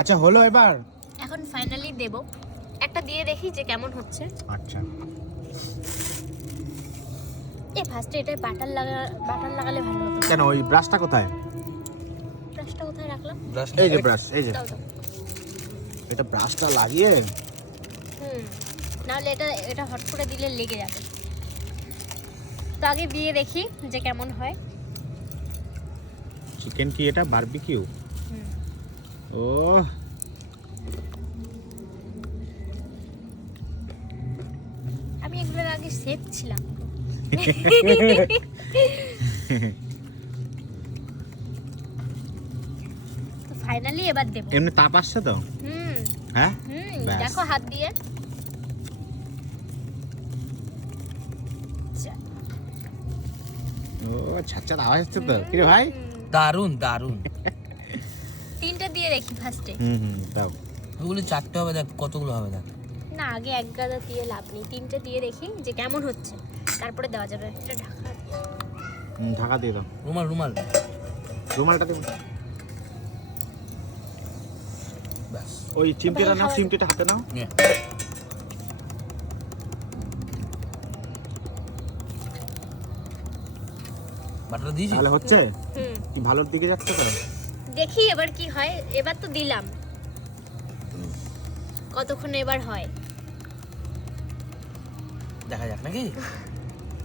আচ্ছা হলো এবার। এখন ফাইনালি দেব, একটা দিয়ে দেখি যে কেমন হচ্ছে। আচ্ছা ফার্স্টে এটা বাটার লাগালে ভালো হতো। কেন ওই ব্রাশটা কোথায়? ব্রাশটা কোথায় রাখলাম? এই যে ব্রাশ, এই যে দাও দাও। এটা ব্রাশটা লাগিয়ে নাহলে এটা হট করে দিলে লেগে যাবে। তো আগে দিয়ে দেখি যে কেমন হয়। চিকেন কি এটা বারবিকিউ? ও আমি এগুলোর আগে সেফ ছিলাম। তো ফাইনালি এবার দেব। এমনি তাপ আসছে তো? হ্যাঁ ব্যাস। দেখো হাত দিয়ে। ও ছাচ্চার আওয়াজ হচ্ছে তো। কি রে ভাই? দারুন দারুন। তিনটা দিয়ে দেখি ফার্স্টে। দাও। ওগুলো চারটে হবে, দেখ কতগুলো হবে দেখ। না আগে এক গাদা দিয়ে লাভ নেই, তিনটে দিয়ে দেখি যে কেমন হচ্ছে, তারপরে দেওয়া যাবে। এটা ঢাকা ঢাকা দিয়ে দাও। রুমাল রুমাল। রুমালটা দেবো। ব্যাস। ওই চিমটিটা নাও, চিমটিটা হাতে নাও। নে। বাটার দিয়েছি? তাহলে হচ্ছে কি ভালোর দিকে যাচ্ছে তো? দেখি এবার কি হয়। এবার তো দিলাম, কতক্ষণ এবার হয় দেখা যাক নাকি।